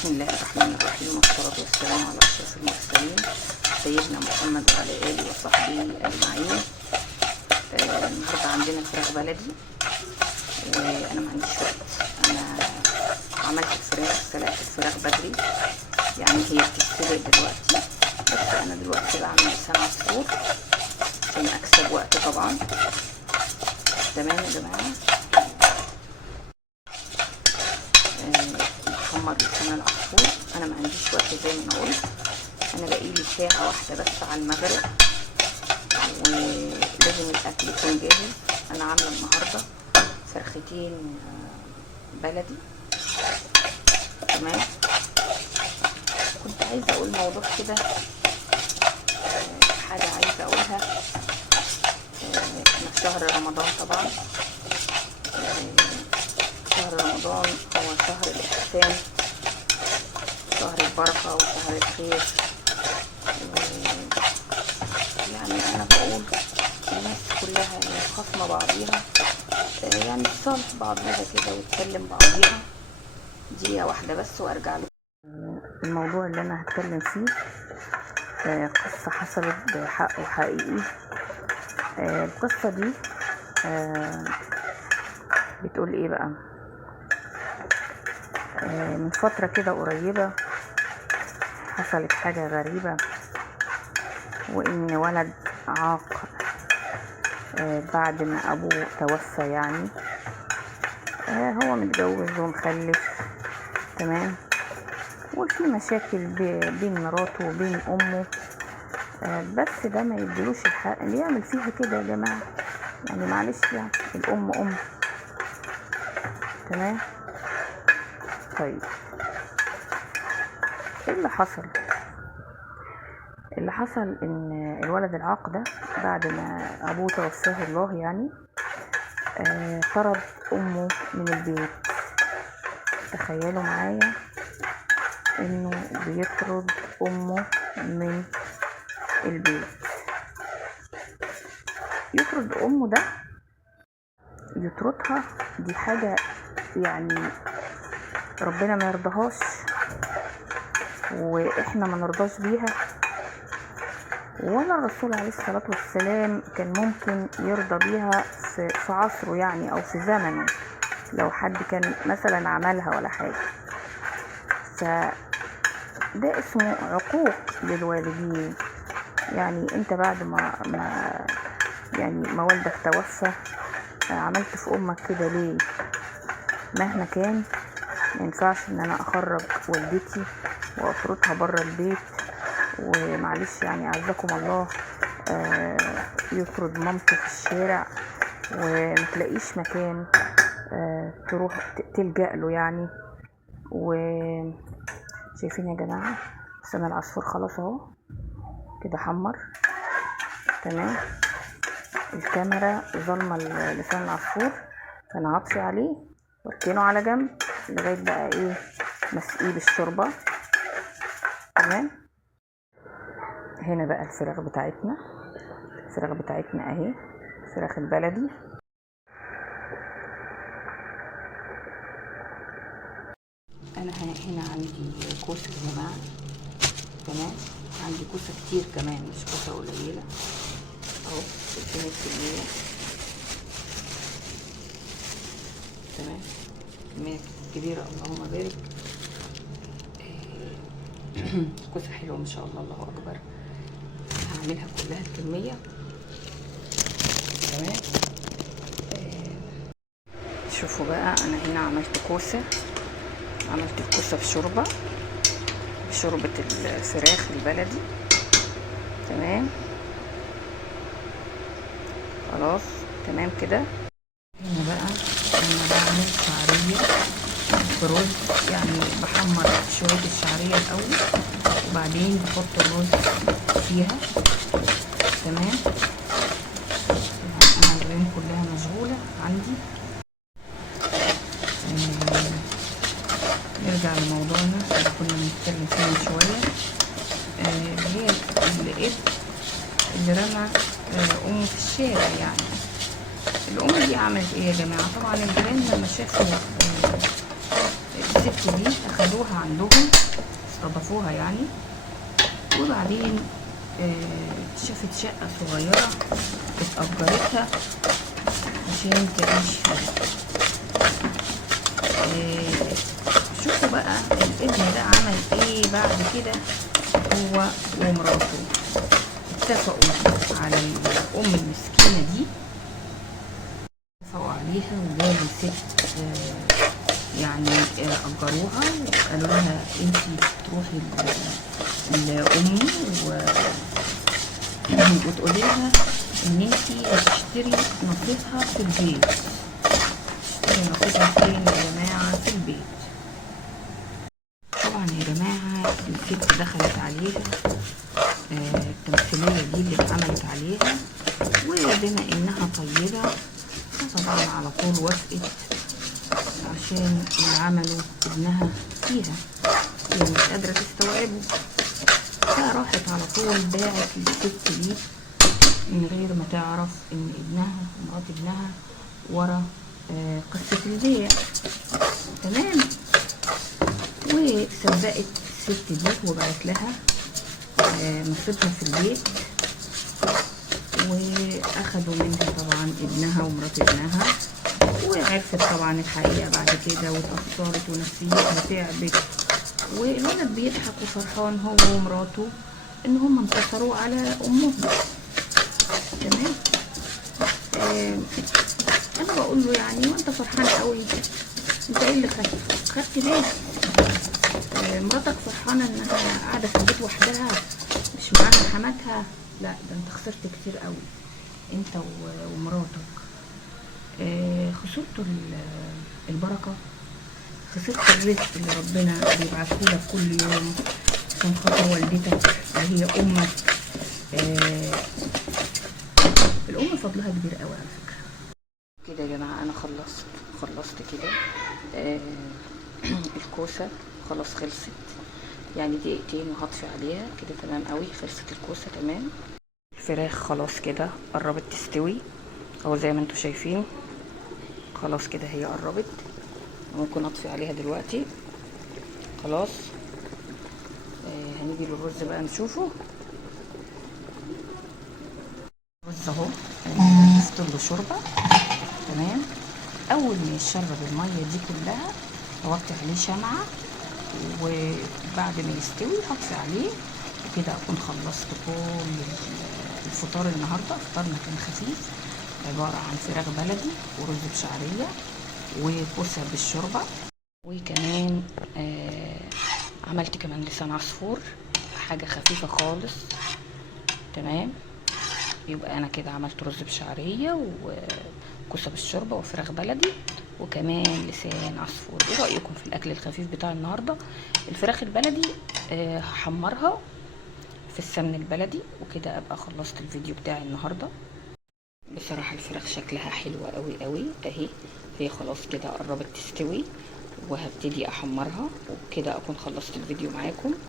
بسم الله الرحمن الرحيم، والصلاة والسلام على أشرف المرسلين سيدنا محمد وعلى آله وصحبه أجمعين. النهاردة عندنا فراخ بلدي وأنا ما عنديش وقت. أنا عملت الفراخ، سلقت الفراخ بدري، يعني هي بتتسلق دلوقتي، بس أنا دلوقتي بعمل لسان عصفور عشان أكسب وقت طبعا. تمام يا جماعة. بحمر لسان العصفور. أنا ما عنديش وقت زي ما أنا قلت، أنا بقيلي ساعة واحدة بس على المغرب ولازم الأكل يكون جاهز. أنا عاملة النهاردة فرختين بلدي. تمام. كنت عايزة أقول موضوع كده، حاجة عايزة أقولها. أنا في شهر رمضان طبعا. شهر رمضان هو شهر الإحسان، شهر البركة وشهر الخير. يعني أنا بقول الناس كلها خاصمة بعضيها، يعني تصالح بعضيها كده وتكلم بعضيها. دقيقة واحدة بس وأرجع لكم. الموضوع اللي أنا هتكلم فيه قصة حصلت بحق وحقيقي. القصة دي بتقول إيه بقى؟ من فترة كده قريبة حصلت حاجة غريبة، وإن ولد عاق بعد ما أبوه توفى. يعني هو متجوز ومخلف، تمام، وفي مشاكل بين مراته وبين أمه، بس ده ما يدلوش الحق اللي يعمل فيها كده يا جماعة. يعني معلش، يعني الأم أم. تمام. طيب ايه اللي حصل؟ اللي حصل ان الولد العاق ده بعد ما ابوه توفاه الله يعني طرد امه من البيت. تخيلوا معايا انه بيطرد امه من البيت. يطرد امه ده، يطردها، دي حاجة يعني ربنا ما يرضاهاش، واحنا ما نرضاش بيها، ولا الرسول عليه الصلاة والسلام كان ممكن يرضى بيها في عصره يعني، او في زمنه، لو حد كان مثلا عملها ولا حاجة. فده اسمه عقوق للوالدين. يعني انت بعد ما والدك توفى عملت في امك كده ليه؟ مهما كان ما ينفعش ان انا اخرج والدتي واطردها بره البيت، ومعلش يعني اعزكم الله يطرد مامته في الشارع ومتلاقيش مكان تروح تلجأ له يعني. وشايفين يا جماعة لسان العصفور خلاص اهو كده حمر. تمام. الكاميرا ظلمة لسان العصفور، فانا هطفي عليه واركنه على جنب لغاية بقى ايه مسقيه بالشوربة. تمام. هنا بقى الفراخ بتاعتنا اهي، الفراخ البلدي. انا هنا عندي كوسه يا جماعه. تمام. عندي كوسه كتير كمان، مش كوسه قليله اهو، 600%. تمام. كميه كبيره اللهم بارك. كوسه حلوه ما شاء الله، الله اكبر. هعملها كلها الكميه. تمام. شوفوا بقى، انا هنا عملت الكوسه بشوربه الفراخ البلدي. تمام. خلاص تمام كده. هنا بقى انا بعمل شعريه برز، يعني بحمر شويه الشعريه الاول وبعدين بحط الرز فيها. تمام. انا العين كلها مشغوله عندي. نرجع لموضوعنا اللي كنا بنتكلم فيه من شويه، هي الاب اللي رمى امه في الشارع. يعني الام دي عملت ايه يا جماعه؟ طبعا الجيران لما شافوا الست دي اخدوها عندهم، استضافوها يعني، وبعدين شافت شقة صغيرة اتأجرتها عشان تعيش فيها. شوفوا بقى الابن ده عمل ايه بعد كده. هو ومراته اتفقوا على الام المسكينة دي، اتفقوا عليها وجابوا ست يعني اجروها وقالوا لها انتي تروحي لامي وتقولي لها ان انتي هتشتري نصيبها في البيت. تشتري نصيبها فين يا جماعه؟ في البيت. طبعا يا جماعه الست دخلت عليها التمثيليه دي اللي اتعملت عليها، وبما انها طيبه فطبعا على طول وافقت عشان اللي عملوا ابنها فيها، هي مش قادره تستوعبه. فراحت على طول باعت للست دي من غير ما تعرف ان ابنها مرات ابنها ورا قصة البيع. تمام. وصدقت الست دي وبعت لها نصيبها في البيت، واخدوا منها طبعا ابنها ومرات ابنها، وعرفت طبعا الحقيقة بعد كده واتأثرت ونفسيتها تعبت، والولد بيضحك وفرحان هو ومراته ان هم انتصروا على امهم. تمام. انا بقول له يعني وانت فرحان قوي، انت ايه اللي خدت بالك؟ مراتك فرحانه انها قاعده في البيت وحدها مش معاها حماتها؟ لا ده انت خسرت كتير قوي انت ومراتك. خسرتوا البركه، خسرت الرزق اللي ربنا بيبعتهولك كل يوم عشان خاطر والدتك وهي امك. الام فضلها كبير قوي على فكره. كده يا جماعه انا خلصت كده. الكوسه خلاص خلصت، يعني دقيقتين وهطفي عليها كده. تمام قوي، خلصت الكوسه. تمام. الفراخ خلاص كده قربت تستوي اهو زي ما انتم شايفين، خلاص كده هي قربت. ممكن اطفي عليها دلوقتي خلاص. هنيجي للرز بقى نشوفه. الرز اهو ضفت له شوربه. تمام. اول ما يشرب الميه دي كلها اوطي عليه شمعه، وبعد ما يستوي هطفي عليه وكده اكون خلصت كل الفطار النهارده. فطارنا كان خفيف، عباره عن فراخ بلدي ورز بشعريه وكوسه بالشوربه، وكمان عملت كمان لسان عصفور، حاجه خفيفه خالص. تمام. يبقى انا كده عملت رز بشعريه وكوسه بالشوربه وفراخ بلدي وكمان لسان عصفور. ايه رايكم في الاكل الخفيف بتاع النهارده؟ الفراخ البلدي هحمرها في السمن البلدي، وكده ابقى خلصت الفيديو بتاعي النهارده. بصراحه الفراخ شكلها حلوه قوي قوي اهي، هي خلاص كده قربت تستوي وهبتدي احمرها، وكده اكون خلصت الفيديو معاكم.